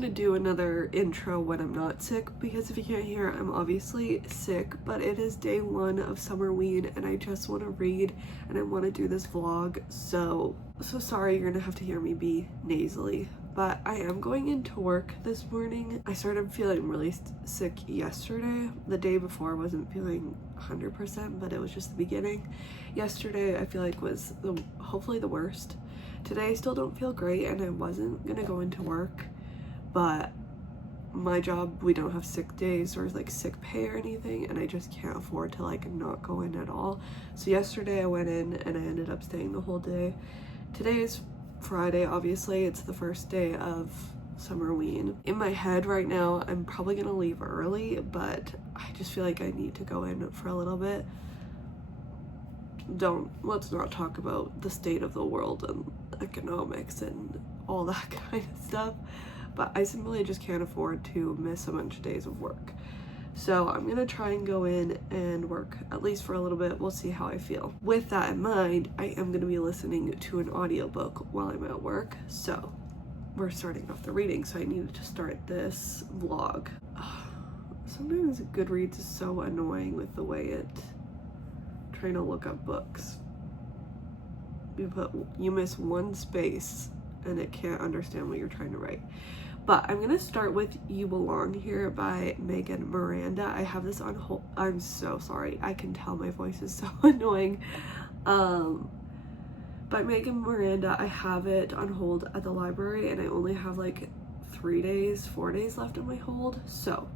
gonna do another intro when I'm not sick, because if you can't hear, I'm obviously sick, but it is day 1 of Summerween and I just want to read and I want to do this vlog, so sorry you're gonna have to hear me be nasally. But I am going into work this morning. I started feeling really sick yesterday. The day before I wasn't feeling 100%, but it was just the beginning. Yesterday I feel like was hopefully the worst. Today I still don't feel great and I wasn't gonna go into work, but my job, we don't have sick days or like sick pay or anything, and I just can't afford to like not go in at all. So yesterday I went in and I ended up staying the whole day. Today is Friday, obviously it's the first day of Summerween. In my head right now I'm probably gonna leave early, but I just feel like I need to go in for a little bit. Let's not talk about the state of the world and economics and all that kind of stuff, but I simply just can't afford to miss a bunch of days of work. So I'm gonna try and go in and work at least for a little bit. We'll see how I feel. With that in mind, I am gonna be listening to an audiobook while I'm at work. So we're starting off the reading, so I needed to start this vlog. Sometimes Goodreads is so annoying with the way trying to look up books. You miss one space and it can't understand what you're trying to write. But I'm gonna start with You Belong Here by Megan Miranda. I have this on hold. I'm so sorry. I can tell my voice is so annoying. By Megan Miranda, I have it on hold at the library and I only have like 4 days left on my hold. So,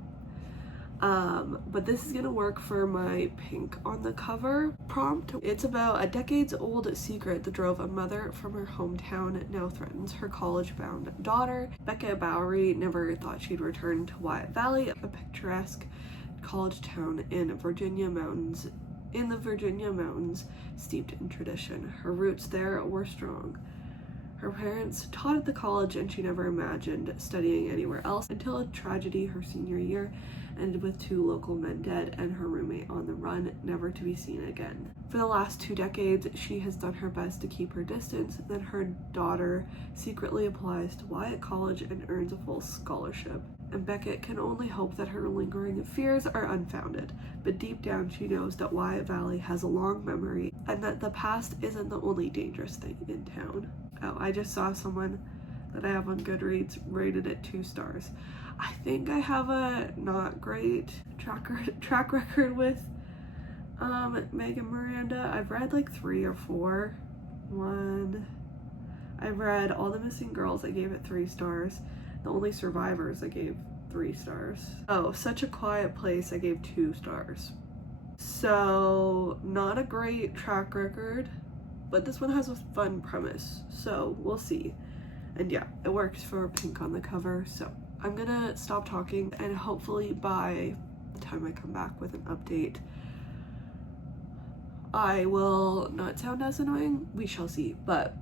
but this is gonna work for my pink on the cover prompt. It's about a decades-old secret that drove a mother from her hometown now threatens her college-bound daughter. Becca Bowery never thought she'd return to Wyatt Valley, a picturesque college town in the Virginia mountains steeped in tradition. Her roots there were strong. Her parents taught at the college and she never imagined studying anywhere else until a tragedy her senior year ended with 2 local men dead and her roommate on the run, never to be seen again. For the last 2 decades, she has done her best to keep her distance. Then her daughter secretly applies to Wyatt College and earns a full scholarship. And Beckett can only hope that her lingering fears are unfounded. But deep down, she knows that Wyatt Valley has a long memory and that the past isn't the only dangerous thing in town. Oh, I just saw someone that I have on Goodreads rated it 2 stars. I think I have a not great track record with Megan Miranda. I've read like 3 or 4. I've read All the Missing Girls. I gave it 3 stars. The Only Survivors I gave 3 stars. Oh, Such a Quiet Place I gave 2 stars. So not a great track record, but this one has a fun premise, so we'll see. And yeah, it works for pink on the cover. So I'm gonna stop talking and hopefully by the time I come back with an update, I will not sound as annoying. We shall see, but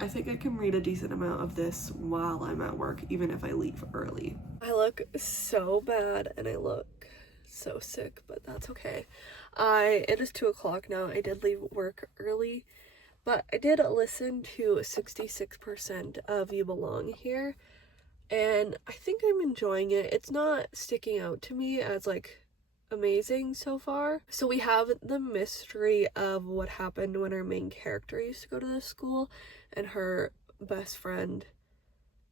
I think I can read a decent amount of this while I'm at work, even if I leave early. I look so bad and I look so sick, but that's okay. It is 2 o'clock now. I did leave work early, but I did listen to 66% of You Belong Here, and I think I'm enjoying it. It's not sticking out to me as like amazing so far. So we have the mystery of what happened when our main character used to go to this school and her best friend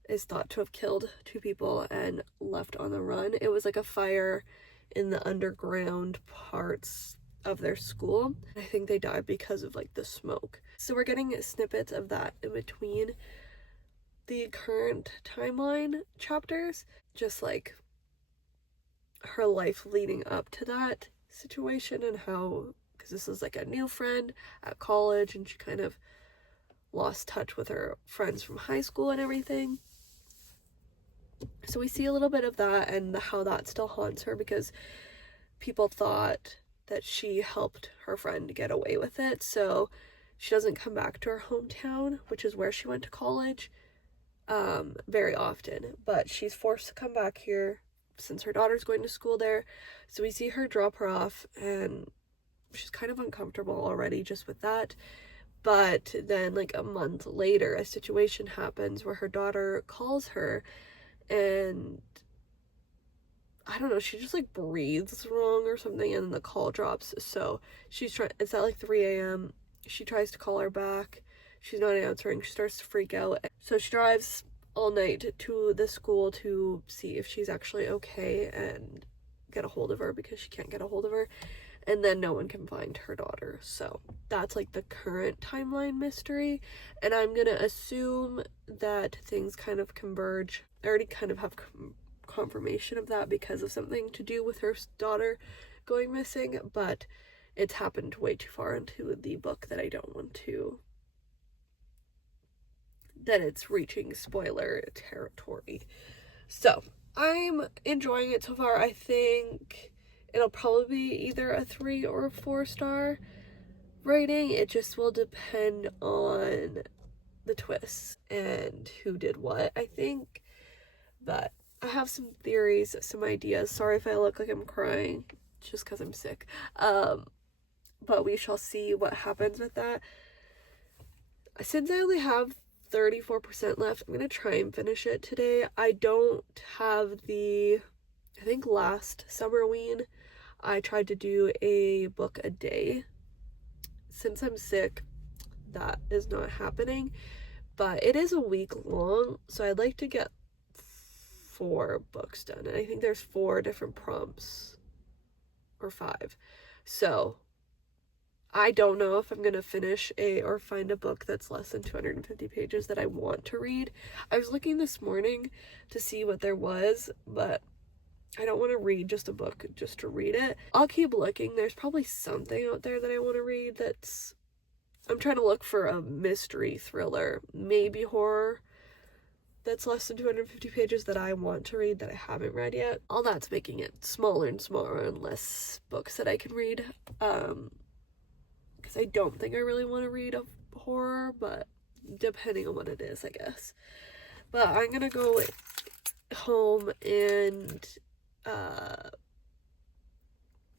is thought to have killed 2 people and left on the run. It was like a fire in the underground parts of their school. I think they died because of like the smoke. So we're getting snippets of that in between the current timeline chapters, just like her life leading up to that situation and how, because this is like a new friend at college and she kind of lost touch with her friends from high school and everything. So we see a little bit of that and how that still haunts her because people thought that she helped her friend get away with it, so she doesn't come back to her hometown, which is where she went to college, very often, but she's forced to come back here since her daughter's going to school there. So we see her drop her off and she's kind of uncomfortable already just with that, But then like a month later, a situation happens where her daughter calls her, and I don't know, she just like breathes wrong or something, and then the call drops. So she's trying, it's at like 3 a.m. She tries to call her back. She's not answering. She starts to freak out. So she drives all night to the school to see if she's actually okay and get a hold of her, because she can't get a hold of her. And then no one can find her daughter. So that's like the current timeline mystery. And I'm gonna assume that things kind of converge. I already kind of have confirmation of that because of something to do with her daughter going missing, but it's happened way too far into the book that I don't want to, that it's reaching spoiler territory. So I'm enjoying it so far. I think it'll probably be either a 3 or a 4-star rating. It just will depend on the twists and who did what, I think. But I have some theories, some ideas. Sorry if I look like I'm crying, just because I'm sick. But we shall see what happens with that. Since I only have 34% left, I'm gonna try and finish it today. I don't have I think last Summerween, I tried to do a book a day. Since I'm sick, that is not happening. But it is a week long, so I'd like to get 4 books done. And I think there's 4 different prompts, or 5. So I don't know if I'm gonna finish or find a book that's less than 250 pages that I want to read. I was looking this morning to see what there was, but I don't want to read just a book just to read it. I'll keep looking. There's probably something out there that I want to read that's... I'm trying to look for a mystery thriller, maybe horror, that's less than 250 pages that I want to read that I haven't read yet. All that's making it smaller and smaller and less books that I can read. Because I don't think I really want to read a horror, but depending on what it is, I guess. But I'm gonna go home and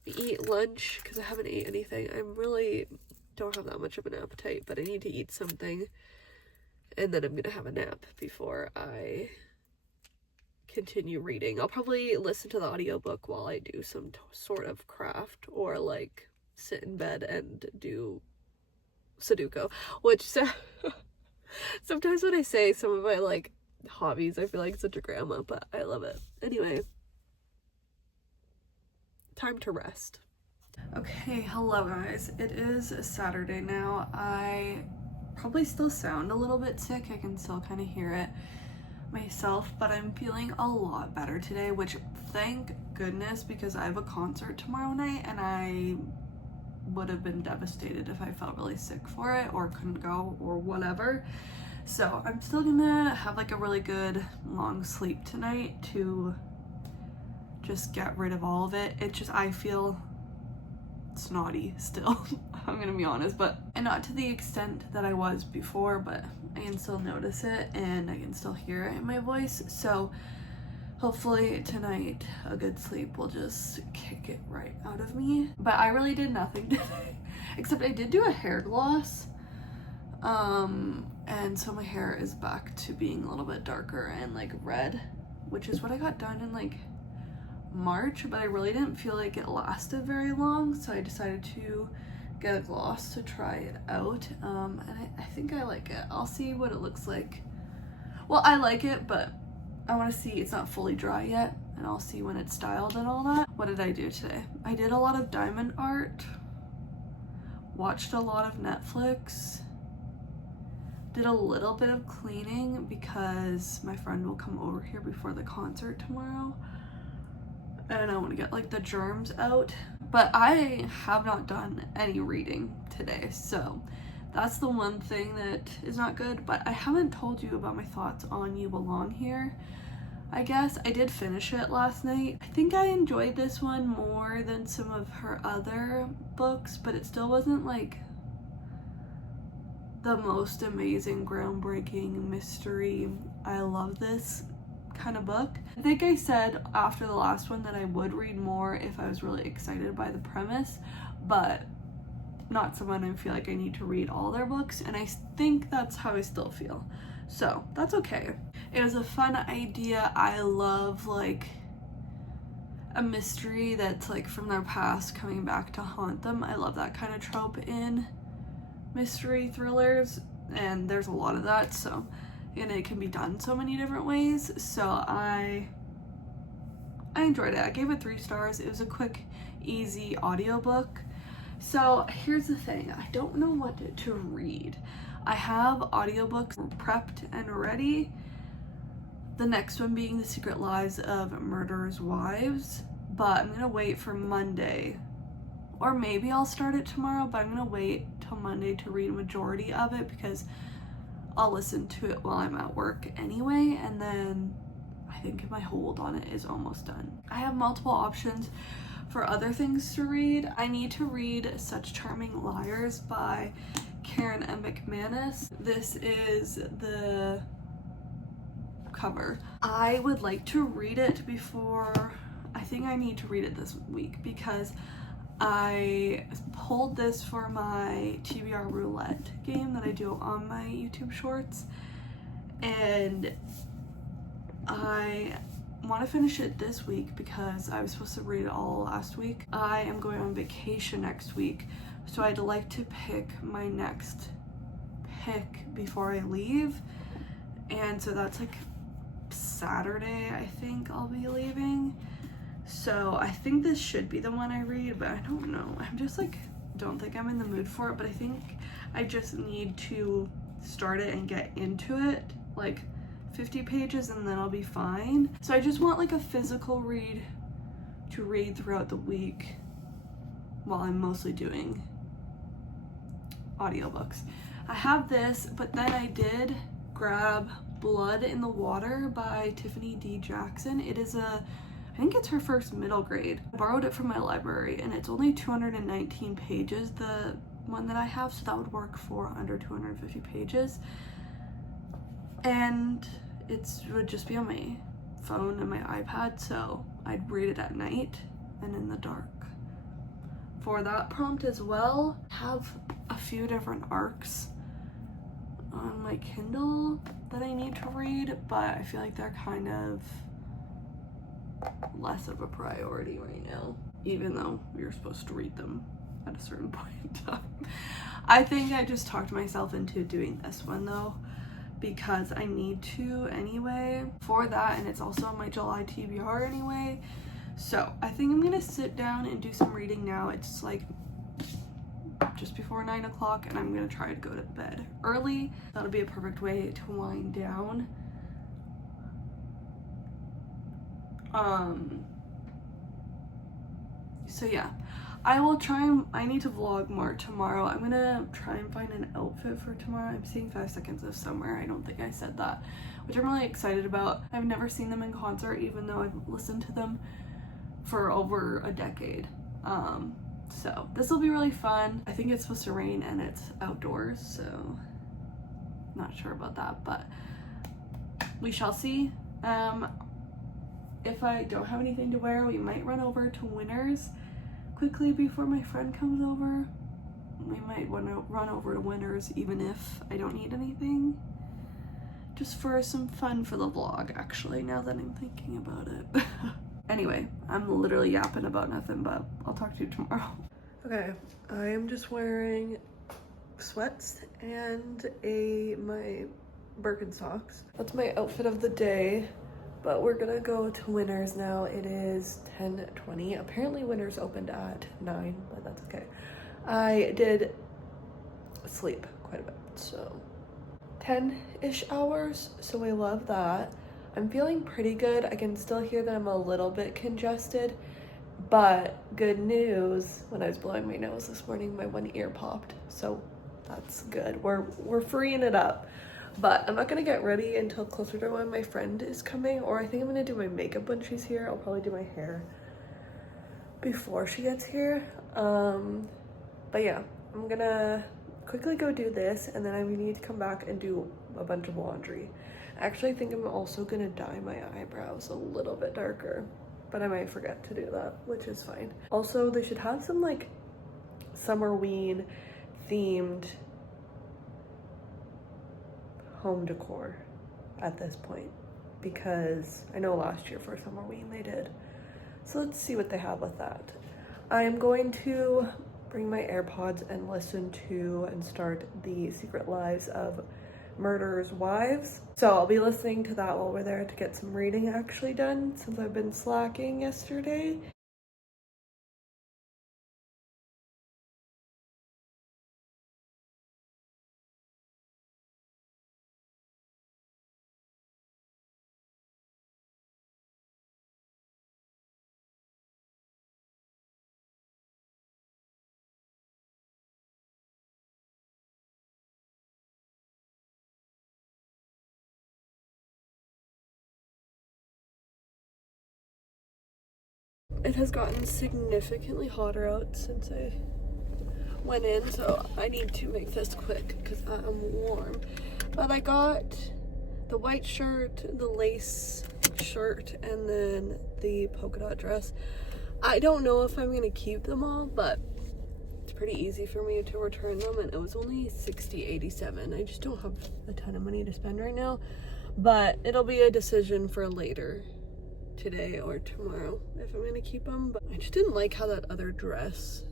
eat lunch because I haven't ate anything. I really don't have that much of an appetite, but I need to eat something. And then I'm gonna have a nap before I continue reading. I'll probably listen to the audiobook while I do some sort of craft, or like sit in bed and do Sudoku, which sometimes when I say some of my like hobbies, I feel like such a grandma, but I love it. Anyway, time to rest. Okay, hello guys. It is Saturday now. I probably still sound a little bit sick. I can still kind of hear it myself, but I'm feeling a lot better today, which thank goodness, because I have a concert tomorrow night and I would have been devastated if I felt really sick for it or couldn't go or whatever. So I'm still gonna have like a really good long sleep tonight to just get rid of all of it. It just, I feel snotty still. I'm gonna be honest, and not to the extent that I was before, but I can still notice it and I can still hear it in my voice. So hopefully tonight a good sleep will just kick it right out of me. But I really did nothing today except I did do a hair gloss, and so my hair is back to being a little bit darker and like red, which is what I got done in like March, but I really didn't feel like it lasted very long, so I decided to get a gloss to try it out. And I think I like it. I'll see what it looks like. Well, I like it, but I want to see, it's not fully dry yet, and I'll see when it's styled and all that. What did I do today? I did a lot of diamond art, watched a lot of Netflix, did a little bit of cleaning because my friend will come over here before the concert tomorrow, and I want to get like the germs out. But I have not done any reading today, so that's the one thing that is not good. But I haven't told you about my thoughts on You Belong Here. I guess I did finish it last night. I think I enjoyed this one more than some of her other books, but it still wasn't like the most amazing, groundbreaking mystery, I love this kind of book. I think I said after the last one that I would read more if I was really excited by the premise, but not someone I feel like I need to read all their books, and I think that's how I still feel. So that's okay. It was a fun idea. I love like a mystery that's like from their past coming back to haunt them. I love that kind of trope in mystery thrillers, and there's a lot of that, so, and it can be done so many different ways. So I enjoyed it. I gave it 3 stars. It was a quick, easy audiobook. So here's the thing, I don't know what to read. I have audiobooks prepped and ready. The next one being The Secret Lives of Murderers' Wives, but I'm gonna wait for Monday. Or maybe I'll start it tomorrow, but I'm gonna wait till Monday to read a majority of it because I'll listen to it while I'm at work anyway, and then I think my hold on it is almost done. I have multiple options for other things to read. I need to read Such Charming Liars by Karen M. McManus. This is the cover. I would like to read it before, I think I need to read it this week because I pulled this for my TBR roulette game that I do on my YouTube shorts, and I want to finish it this week because I was supposed to read it all last week. I am going on vacation next week, so I'd like to pick my next pick before I leave, and so that's like Saturday I think I'll be leaving. So I think this should be the one I read, but I don't know. I'm just like, don't think I'm in the mood for it, but I think I just need to start it and get into it, like 50 pages, and then I'll be fine. So I just want like a physical read to read throughout the week while I'm mostly doing audiobooks. I have this, but then I did grab Blood in the Water by Tiffany D. Jackson. It is I think it's her first middle grade. I borrowed it from my library, and it's only 219 pages, the one that I have, so that would work for under 250 pages. And it would just be on my phone and my iPad, so I'd read it at night and in the dark. For that prompt as well, I have a few different arcs on my Kindle that I need to read, but I feel like they're kind of less of a priority right now, even though you're supposed to read them at a certain point in time. I think I just talked myself into doing this one though, because I need to anyway for that, and it's also on my July TBR anyway. So I think I'm gonna sit down and do some reading now. It's like just before 9 o'clock, and I'm gonna try to go to bed early. That'll be a perfect way to wind down. So yeah, I will try and, I need to vlog more tomorrow. I'm gonna try and find an outfit for tomorrow. I'm seeing 5 Seconds of Summer. I don't think I said that, which I'm really excited about. I've never seen them in concert, even though I've listened to them for over a decade. So this will be really fun. I think it's supposed to rain and it's outdoors, so not sure about that, but we shall see. If I don't have anything to wear, we might run over to Winners quickly before my friend comes over. We might want to run over to Winners even if I don't need anything, just for some fun for the vlog, actually, now that I'm thinking about it. Anyway, I'm literally yapping about nothing, but I'll talk to you tomorrow. Okay, I am just wearing sweats and my Birkenstocks. That's my outfit of the day, but we're gonna go to Winners now. It is 10:20. Apparently Winners opened at 9, but that's okay. I did sleep quite a bit, so 10-ish hours, so I love that. I'm feeling pretty good. I can still hear that I'm a little bit congested, but good news, when I was blowing my nose this morning, my one ear popped, so that's good. We're freeing it up. But I'm not gonna get ready until closer to when my friend is coming, or I think I'm gonna do my makeup when she's here. I'll probably do my hair before she gets here. But yeah, I'm gonna quickly go do this, and then I need to come back and do a bunch of laundry. I actually think I'm also gonna dye my eyebrows a little bit darker, but I might forget to do that, which is fine. Also, they should have some like Summerween themed home decor at this point, because I know last year for Summerween they did. So let's see what they have with that. I'm going to bring my AirPods and listen to and start The Secret Lives of Murderers' Wives. So I'll be listening to that while we're there to get some reading actually done, since I've been slacking yesterday. It has gotten significantly hotter out since I went in, so I need to make this quick because I'm warm. But I got the white shirt, the lace shirt, and then the polka dot dress. I don't know if I'm gonna keep them all, but it's pretty easy for me to return them, and it was only $60.87. I just don't have a ton of money to spend right now, but it'll be a decision for later today or tomorrow if I'm gonna keep them. But I just didn't like how that other dress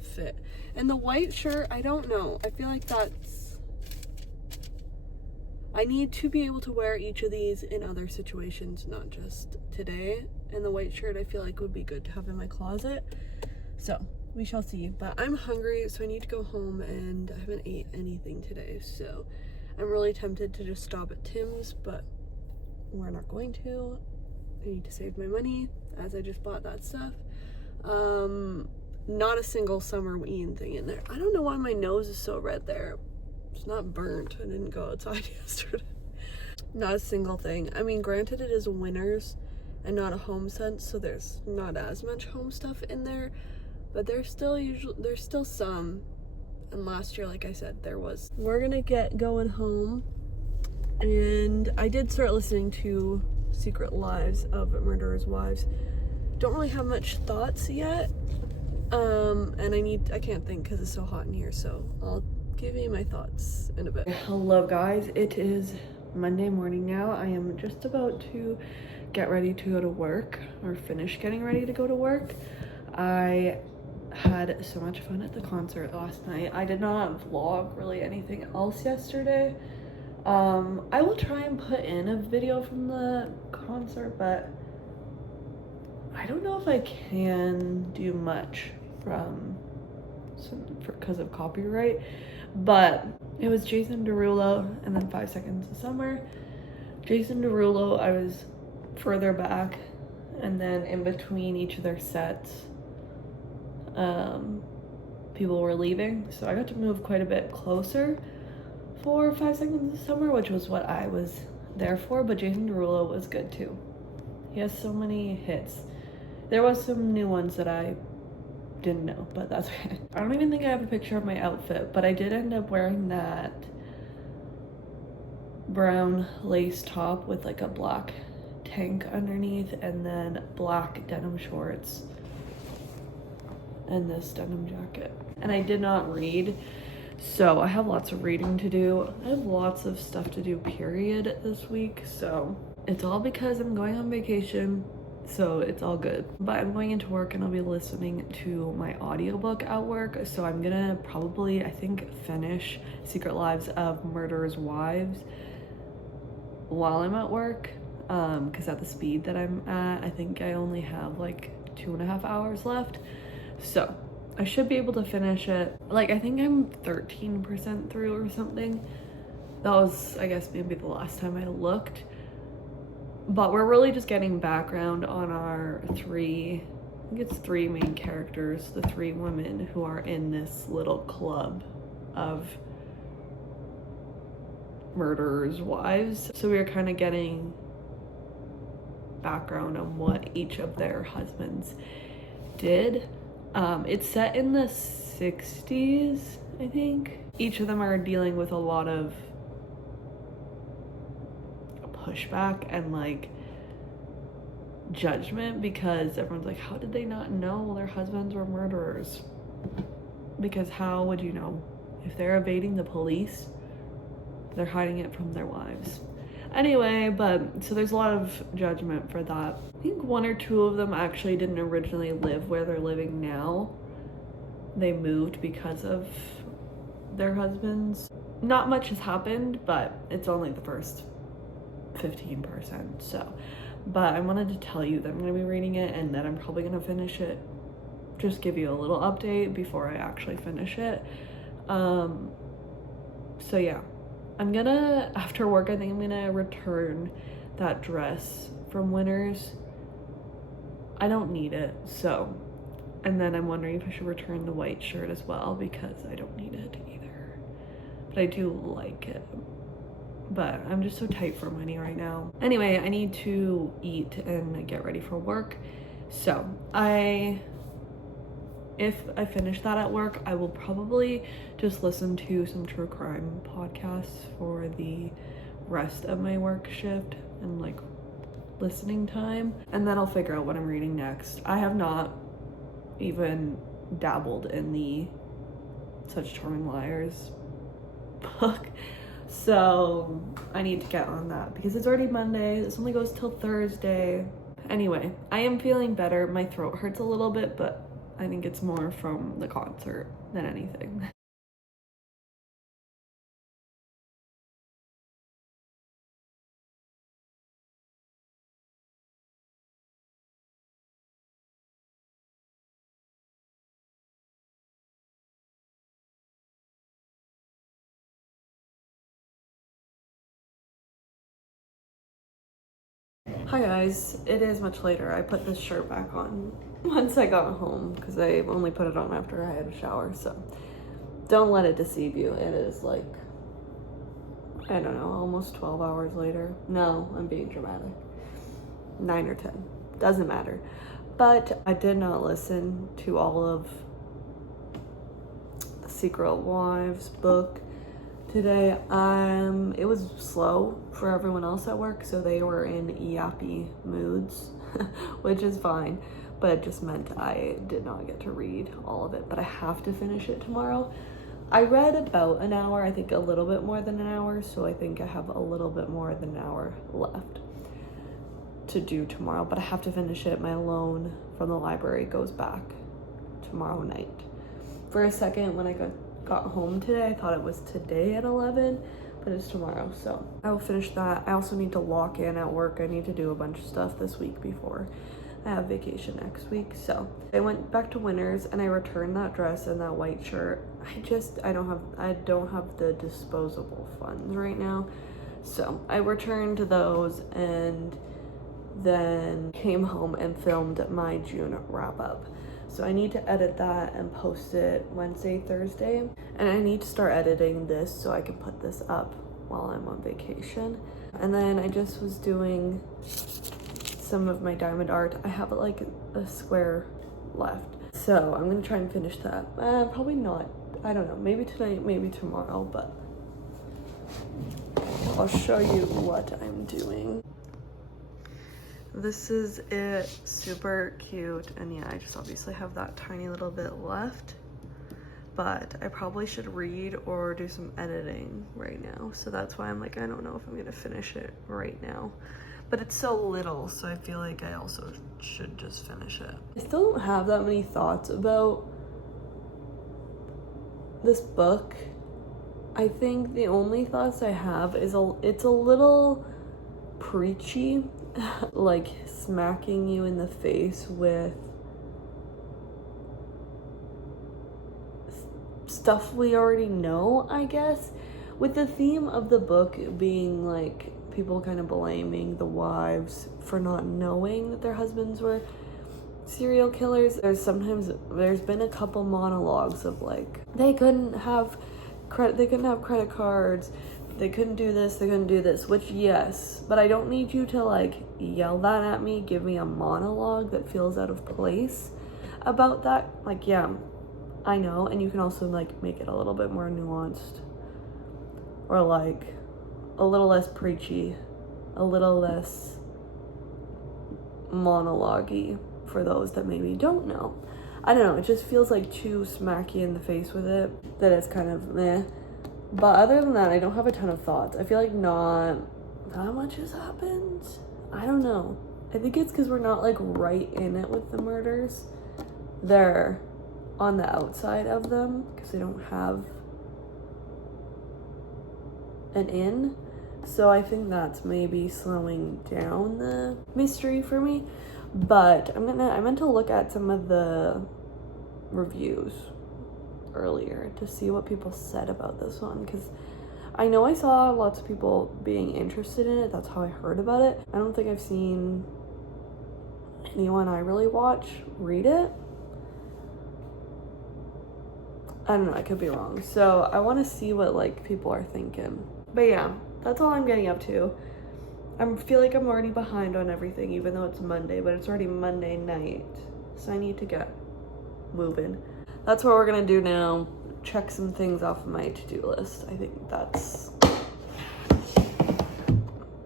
fit, and the white shirt, I don't know, I feel like I need to be able to wear each of these in other situations, not just today. And the white shirt I feel like would be good to have in my closet, so we shall see. But I'm hungry, so I need to go home, and I haven't ate anything today, so I'm really tempted to just stop at Tim's, but we're not going to. I need to save my money, as I just bought that stuff. Not a single Summerween thing in there. I don't know why my nose is so red there. It's not burnt. I didn't go outside yesterday. Not a single thing. I mean, granted, it is Winners and not a home sense, so there's not as much home stuff in there, but there's still some. And last year, like I said, there was. We're gonna get going home, and I did start listening to Secret Lives of Murderers' Wives. Don't really have much thoughts yet, and I can't think because it's so hot in here, so I'll give you my thoughts in a bit. Hello guys, it is Monday morning now. I am just about to get ready to go to work, or finish getting ready to go to work. I had so much fun at the concert last night. I did not vlog really anything else yesterday. I will try and put in a video from the concert, but I don't know if I can do much because of copyright. But it was Jason Derulo and then 5 Seconds of Summer. Jason Derulo, I was further back, and then in between each of their sets, people were leaving, so I got to move quite a bit closer for 5 Seconds of Summer, which was what I was there for. But Jason Derulo was good too. He has so many hits. There was some new ones that I didn't know, but that's okay. I don't even think I have a picture of my outfit, but I did end up wearing that brown lace top with like a black tank underneath, and then black denim shorts and this denim jacket. And I did not read, so I have lots of reading to do. I have lots of stuff to do, period, this week, so it's all because I'm going on vacation, so it's all good. But I'm going into work and I'll be listening to my audiobook at work, so I'm gonna probably, I think, finish Secret Lives of Murderers' Wives while I'm at work, because at the speed that I'm at, I think I only have like 2.5 hours left, so I should be able to finish it. Like, I think I'm 13% through or something. That was, I guess, maybe the last time I looked. But we're really just getting background on our I think it's three main characters, the three women who are in this little club of murderers' wives. So we're kind of getting background on what each of their husbands did. It's set in the 60s, I think. Each of them are dealing with a lot of pushback and like judgment, because everyone's like, how did they not know their husbands were murderers? because how would you know? If they're evading the police, they're hiding it from their wives. Anyway, but so there's a lot of judgment for that. I think one or two of them actually didn't originally live where they're living now. They moved because of their husbands. Not much has happened, but it's only the first 15%. So, but I wanted to tell you that I'm going to be reading it and that I'm probably going to finish it. Just give you a little update before I actually finish it. So yeah, I'm gonna, after work, I think I'm gonna return that dress from Winners. I don't need it, so, and then I'm wondering if I should return the white shirt as well because I don't need it either. But I do like it. But I'm just so tight for money right now. Anyway, I need to eat and get ready for work. So if I finish that at work, I will probably just listen to some true crime podcasts for the rest of my work shift and like listening time. And then I'll figure out what I'm reading next. I have not even dabbled in the Such Charming Liars book. So I need to get on that because it's already Monday. This only goes till Thursday. Anyway, I am feeling better. My throat hurts a little bit, but I think it's more from the concert than anything. Hi guys, it is much later. I put this shirt back on once I got home because I only put it on after I had a shower, so don't let it deceive you. It is like, I don't know, almost 12 hours later. No, I'm being dramatic. 9 or 10, doesn't matter. But I did not listen to all of the Secret Wives book today. It was slow for everyone else at work, so they were in yappy moods, which is fine, but it just meant I did not get to read all of it, but I have to finish it tomorrow. I read about an hour, I think a little bit more than an hour, so I think I have a little bit more than an hour left to do tomorrow, but I have to finish it. My loan from the library goes back tomorrow night. For a second, when I got home today, I thought it was today at 11, but it's tomorrow, so I will finish that. I also need to lock in at work. I need to do a bunch of stuff this week before I have vacation next week. So I went back to Winners and I returned that dress and that white shirt. I don't have the disposable funds right now, so I returned those and then came home and filmed my June wrap up. So I need to edit that and post it Wednesday, Thursday. And I need to start editing this so I can put this up while I'm on vacation. And then I just was doing some of my diamond art. I have like a square left. So I'm gonna try and finish that. Probably not, I don't know, maybe tonight, maybe tomorrow, but I'll show you what I'm doing. This is it, super cute, and yeah, I just obviously have that tiny little bit left, but I probably should read or do some editing right now, so that's why I'm like, I don't know if I'm gonna finish it right now, but it's so little, so I feel like I also should just finish it. I still don't have that many thoughts about this book. I think the only thoughts I have is it's a little preachy, like smacking you in the face with stuff we already know, I guess, with the theme of the book being like people kind of blaming the wives for not knowing that their husbands were serial killers. There's been a couple monologues of like they couldn't have credit cards, they couldn't do this, they couldn't do this, which yes, but I don't need you to like yell that at me, give me a monologue that feels out of place about that. Like, yeah, I know, and you can also like make it a little bit more nuanced or like a little less preachy, a little less monologue-y for those that maybe don't know. I don't know, it just feels like too smacky in the face with it, that it's kind of meh. But other than that, I don't have a ton of thoughts. I feel like not that much has happened. I don't know. I think it's because we're not like right in it with the murders. They're on the outside of them because they don't have an in. So I think that's maybe slowing down the mystery for me. But I meant to look at some of the reviews earlier to see what people said about this one, because I know I saw lots of people being interested in it. That's how I heard about it. I don't think I've seen anyone I really watch read it. I don't know, I could be wrong. So I want to see what like people are thinking. But yeah, that's all I'm getting up to. I feel like I'm already behind on everything, even though it's Monday, but it's already Monday night. So I need to get moving. That's what we're gonna do now. Check some things off of my to-do list. I think that's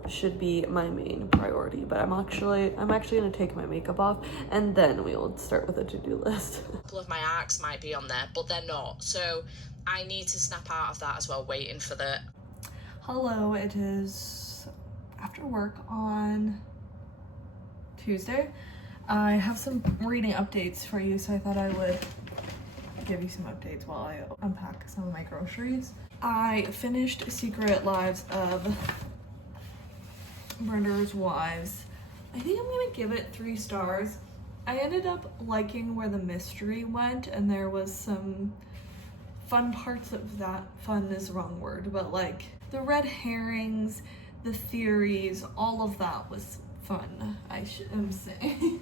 should be my main priority. But I'm actually gonna take my makeup off and then we will start with a to-do list. A couple of my arcs might be on there, but they're not. So I need to snap out of that as well, waiting for the... Hello, it is after work on Tuesday. I have some reading updates for you, so I thought I would give you some updates while I unpack some of my groceries. I finished Secret Lives of Murderers' Wives. I think I'm gonna give it 3 stars. I ended up liking where the mystery went, and there was some fun parts of that. Fun is the wrong word, but like the red herrings, the theories, all of that was fun, I am saying.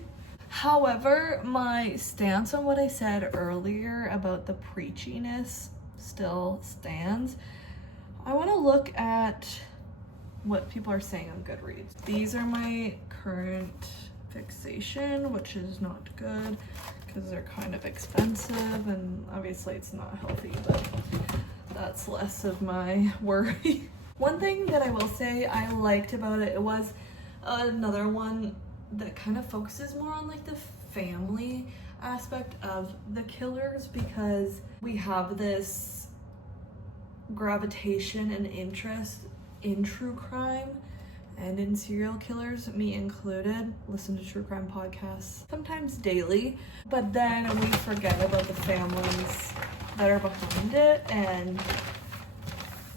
However, my stance on what I said earlier about the preachiness still stands. I want to look at what people are saying on Goodreads. These are my current fixation, which is not good because they're kind of expensive and obviously it's not healthy, but that's less of my worry. One thing that I will say I liked about it, it was another one that kind of focuses more on like the family aspect of the killers, because we have this gravitation and interest in true crime and in serial killers, me included. Listen to true crime podcasts sometimes daily, but then we forget about the families that are behind it, and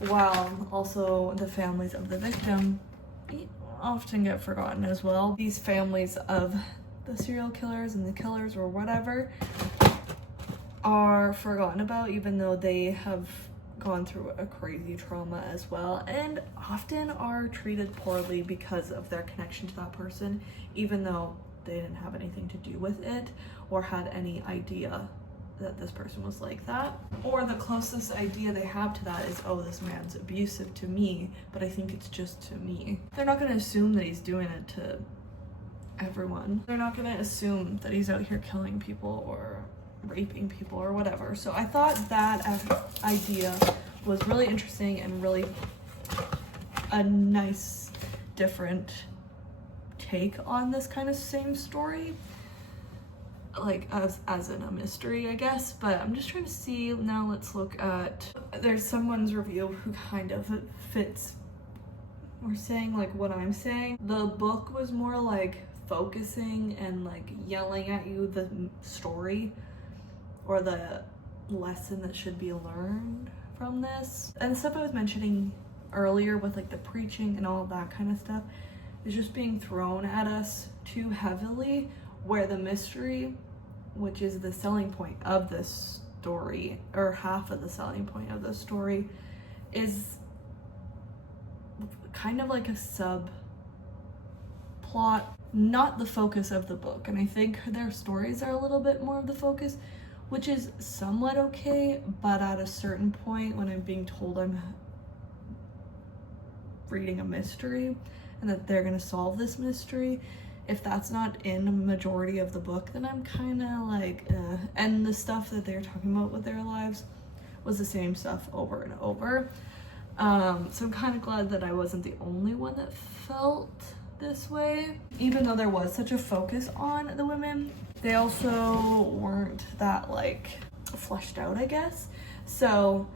while also the families of the victim often get forgotten as well. These families of the serial killers and the killers or whatever are forgotten about, even though they have gone through a crazy trauma as well, and often are treated poorly because of their connection to that person, even though they didn't have anything to do with it or had any idea that this person was like that. Or the closest idea they have to that is, oh, this man's abusive to me, but I think it's just to me. They're not going to assume that he's doing it to everyone. They're not going to assume that he's out here killing people or raping people or whatever. So I thought that idea was really interesting and really a nice, different take on this kind of same story. Like as in a mystery, I guess. But I'm just trying to see now. Let's look at, there's someone's review who kind of fits, we're saying like what I'm saying. The book was more like focusing and like yelling at you the story or the lesson that should be learned from this. And the stuff I was mentioning earlier with like the preaching and all of that kind of stuff is just being thrown at us too heavily, where the mystery, which is the selling point of this story, or half of the selling point of the story, is kind of like a subplot, not the focus of the book. And I think their stories are a little bit more of the focus, which is somewhat okay, but at a certain point when I'm being told I'm reading a mystery and that they're gonna solve this mystery, if that's not in a majority of the book, then I'm kind of like, and the stuff that they're talking about with their lives was the same stuff over and over. So I'm kind of glad that I wasn't the only one that felt this way. Even though there was such a focus on the women, they also weren't that like fleshed out, I guess. So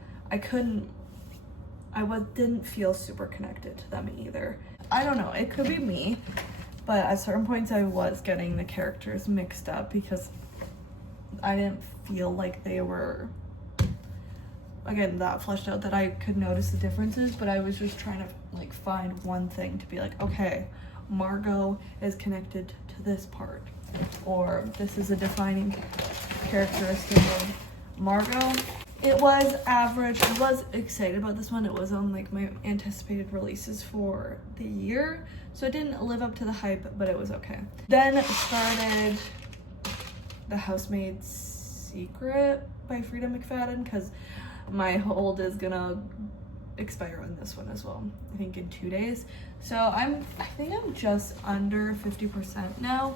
didn't feel super connected to them either. I don't know, it could be me, but at certain points I was getting the characters mixed up because I didn't feel like they were, again, that fleshed out that I could notice the differences, but I was just trying to like find one thing to be like, okay, Margot is connected to this part, or this is a defining characteristic of Margot. It was average. I was excited about this one. It was on like my anticipated releases for the year, so it didn't live up to the hype, but it was okay. Then started The Housemaid's Secret by Frida McFadden, because my hold is gonna expire on this one as well, I think in 2 days. So I think I'm just under 50% now.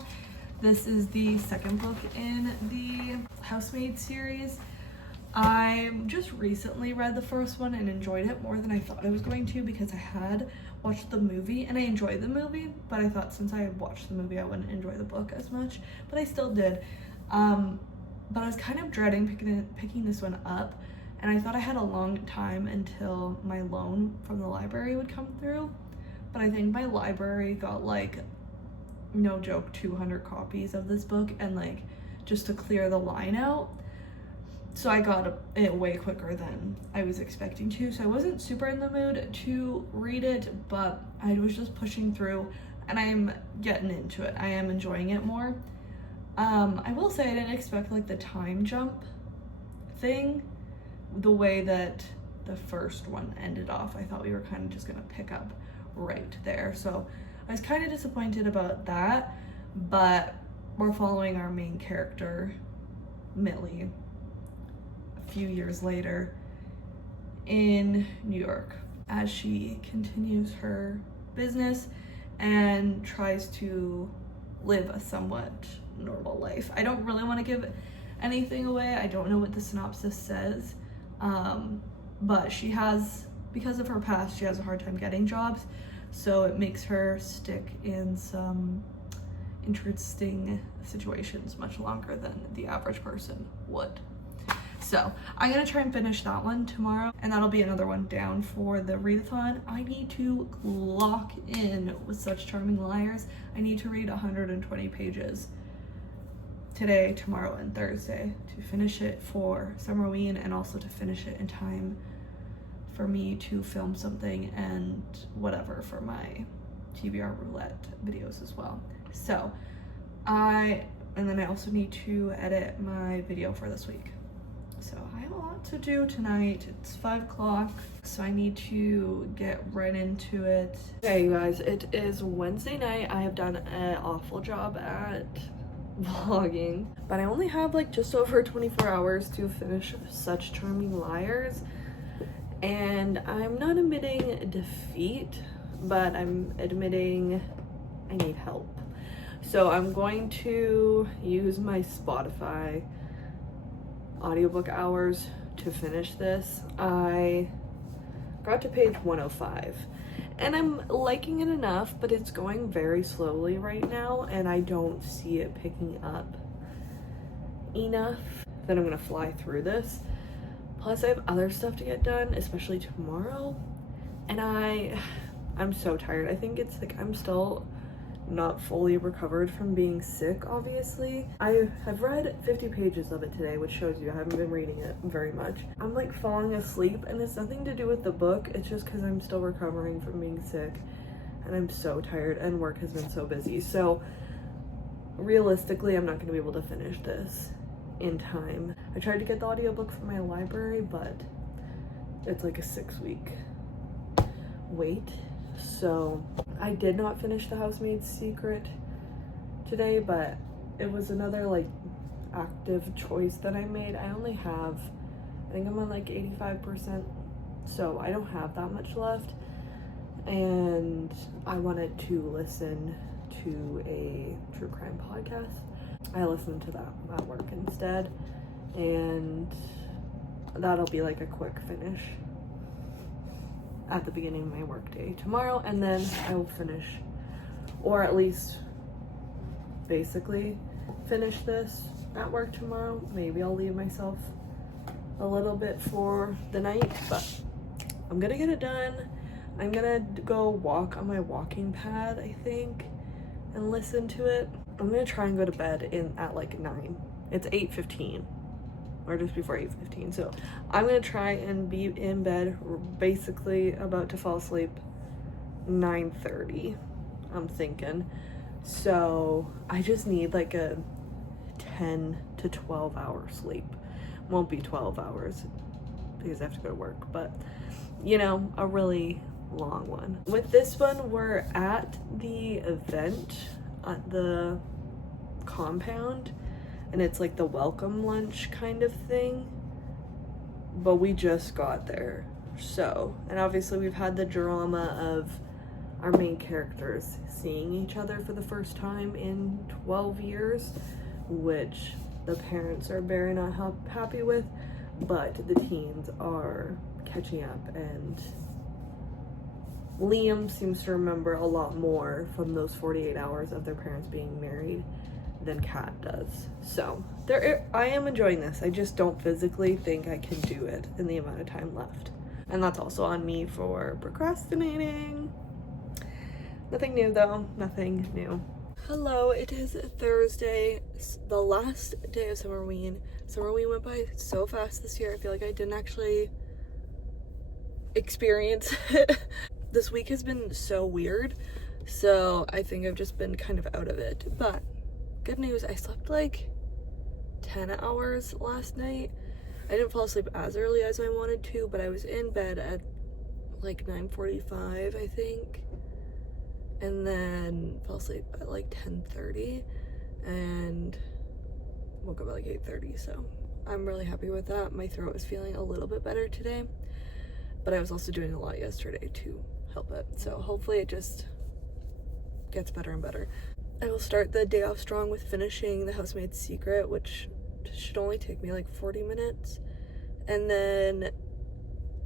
This is the second book in the Housemaid series. I just recently read the first one and enjoyed it more than I thought I was going to, because I had watched the movie and I enjoyed the movie, but I thought since I had watched the movie I wouldn't enjoy the book as much, but I still did. But I was kind of dreading picking this one up, and I thought I had a long time until my loan from the library would come through, but I think my library got like, no joke, 200 copies of this book, and like just to clear the line out. So I got it way quicker than I was expecting to. So I wasn't super in the mood to read it, but I was just pushing through and I'm getting into it. I am enjoying it more. I will say I didn't expect like the time jump thing, the way that the first one ended off. I thought we were kind of just gonna pick up right there. So I was kind of disappointed about that, but we're following our main character, Millie, few years later in New York as she continues her business and tries to live a somewhat normal life. I don't really want to give anything away. I don't know what the synopsis says, but she has, because of her past, she has a hard time getting jobs, so it makes her stick in some interesting situations much longer than the average person would. So I'm gonna try and finish that one tomorrow, and that'll be another one down for the readathon. I need to lock in with Such Charming Liars. I need to read 120 pages today, tomorrow, and Thursday to finish it for Summerween, and also to finish it in time for me to film something and whatever for my TBR roulette videos as well. So and then I also need to edit my video for this week. So I have a lot to do tonight. It's 5 o'clock, so I need to get right into it. Okay, you guys, it is Wednesday night. I have done an awful job at vlogging, but I only have like just over 24 hours to finish Such Charming Liars, and I'm not admitting defeat, but I'm admitting I need help. So I'm going to use my Spotify audiobook hours to finish this. I got to page 105 and I'm liking it enough, but it's going very slowly right now and I don't see it picking up enough that I'm gonna fly through this. Plus I have other stuff to get done, especially tomorrow, and I'm so tired. I think it's like I'm still not fully recovered from being sick, obviously. I have read 50 pages of it today, which shows you I haven't been reading it very much. I'm like falling asleep, and it's nothing to do with the book. It's just because I'm still recovering from being sick and I'm so tired and work has been so busy. So realistically, I'm not going to be able to finish this in time. I tried to get the audiobook from my library, but it's like a 6-week wait. So I did not finish The Housemaid's Secret today, but it was another like active choice that I made. I only have, I think I'm on like 85%, so I don't have that much left, and I wanted to listen to a true crime podcast. I listened to that at work instead, and that'll be like a quick finish at the beginning of my work day tomorrow, and then I will finish or at least basically finish this at work tomorrow. Maybe I'll leave myself a little bit for the night, but I'm gonna get it done. I'm gonna go walk on my walking pad, I think, and listen to it. I'm gonna try and go to bed at like 9. It's 8:15, or just before 8:15. So I'm gonna try and be in bed, basically about to fall asleep 9:30, I'm thinking. So I just need like a 10 to 12 hour sleep. Won't be 12 hours because I have to go to work, but you know, a really long one. With this one, we're at the event at the compound, and it's like the welcome lunch kind of thing, but we just got there. So, and obviously we've had the drama of our main characters seeing each other for the first time in 12 years, which the parents are very not happy with, but the teens are catching up, and Liam seems to remember a lot more from those 48 hours of their parents being married than Kat does. So I am enjoying this. I just don't physically think I can do it in the amount of time left. And that's also on me for procrastinating. Nothing new though, nothing new. Hello, it is Thursday, the last day of Summerween. Summerween went by so fast this year. I feel like I didn't actually experience it. This week has been so weird, so I think I've just been kind of out of it. But good news, I slept like 10 hours last night. I didn't fall asleep as early as I wanted to, but I was in bed at like 9:45, I think, and then fell asleep at like 10:30 and woke up at like 8:30. So I'm really happy with that. My throat is feeling a little bit better today, but I was also doing a lot yesterday to help it. So hopefully it just gets better and better. I will start the day off strong with finishing The Housemaid's Secret, which should only take me like 40 minutes. And then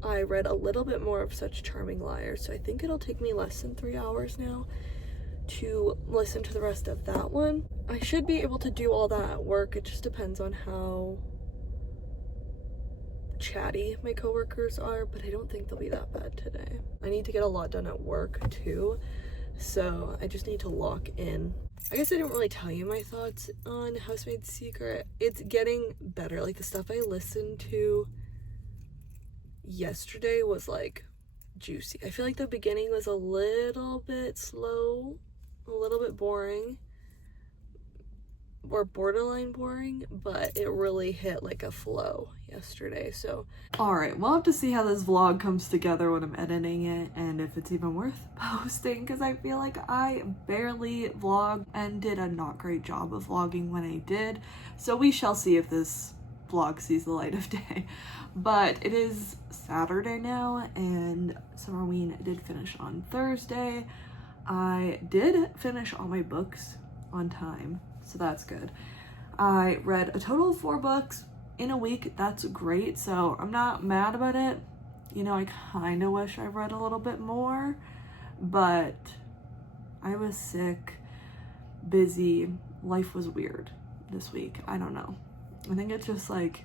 I read a little bit more of Such Charming Liars, so I think it'll take me less than 3 hours now to listen to the rest of that one. I should be able to do all that at work. It just depends on how chatty my coworkers are, but I don't think they'll be that bad today. I need to get a lot done at work too, so I just need to lock in. I guess I didn't really tell you my thoughts on Housemaid's Secret. It's getting better. Like, the stuff I listened to yesterday was like juicy. I feel like the beginning was a little bit slow, a little bit boring, or borderline boring, but it really hit like a flow yesterday. So alright, we'll have to see how this vlog comes together when I'm editing it, and if it's even worth posting, because I feel like I barely vlogged and did a not great job of vlogging when I did. So we shall see if this vlog sees the light of day. But it is Saturday now, and Summerween did finish on Thursday. I did finish all my books on time, so that's good. I read a total of 4 books in a week. That's great, so I'm not mad about it. You know, I kind of wish I read a little bit more, but I was sick, busy, life was weird this week. I don't know. I think it's just like,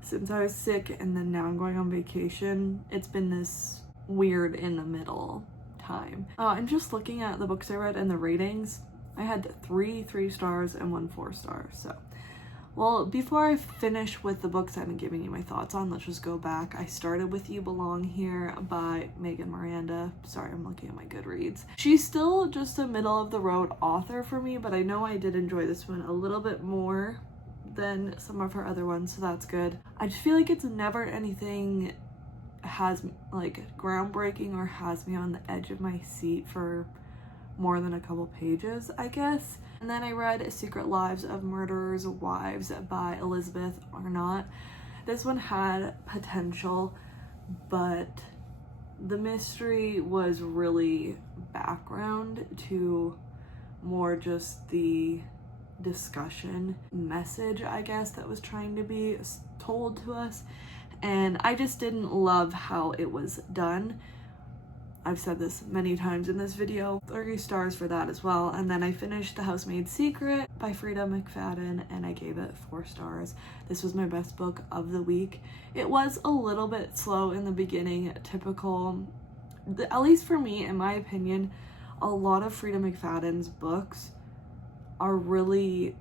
since I was sick and then now I'm going on vacation, it's been this weird in the middle time. And just looking at the books I read and the ratings, I had 3 3-stars and 1 4-star. So, well, before I finish with the books I've been giving you my thoughts on, let's just go back. I started with You Belong Here by Megan Miranda. Sorry, I'm looking at my Goodreads. She's still just a middle of the road author for me, but I know I did enjoy this one a little bit more than some of her other ones, so that's good. I just feel like it's never anything has like groundbreaking or has me on the edge of my seat for more than a couple pages, I guess. And then I read Secret Lives of Murderers' Wives by Elizabeth Arnott. This one had potential, but the mystery was really background to more just the discussion message, I guess, that was trying to be told to us, and I just didn't love how it was done. I've said this many times in this video, 3 stars for that as well. And then I finished The Housemaid's Secret by Frida McFadden, and I gave it 4 stars. This was my best book of the week. It was a little bit slow in the beginning, typical, at least for me, in my opinion. A lot of Frida McFadden's books are really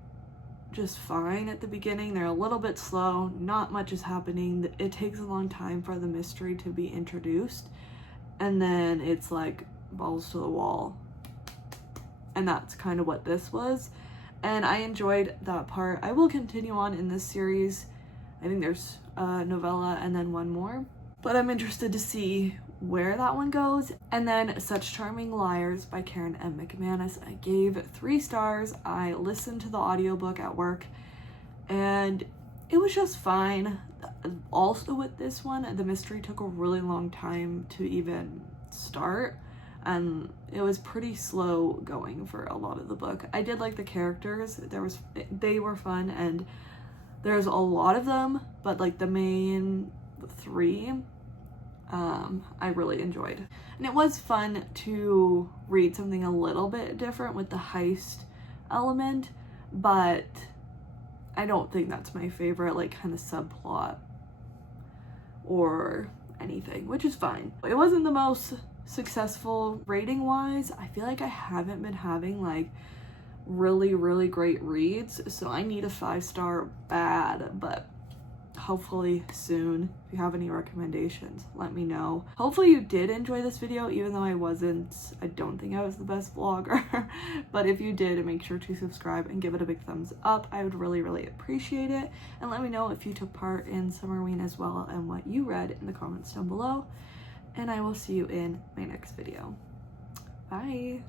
just fine at the beginning. They're a little bit slow, not much is happening. It takes a long time for the mystery to be introduced, and then it's like balls to the wall, and that's kind of what this was, and I enjoyed that part. I will continue on in this series. I think there's a novella and then one more, but I'm interested to see where that one goes. And then Such Charming Liars by Karen M. McManus, I gave 3 stars. I listened to the audiobook at work and it was just fine. Also with this one, the mystery took a really long time to even start, and it was pretty slow going for a lot of the book. I did like the characters. They were fun, and there's a lot of them, but like the main 3 I really enjoyed. And it was fun to read something a little bit different with the heist element, but I don't think that's my favorite like kind of subplot or anything, which is fine. It wasn't the most successful rating wise. I feel like I haven't been having like really great reads, so I need a 5-star bad, but hopefully soon. If you have any recommendations, let me know. Hopefully you did enjoy this video, even though I don't think I was the best vlogger. But if you did, make sure to subscribe and give it a big thumbs up. I would really appreciate it. And let me know if you took part in Summerween as well and what you read in the comments down below. And I will see you in my next video. Bye.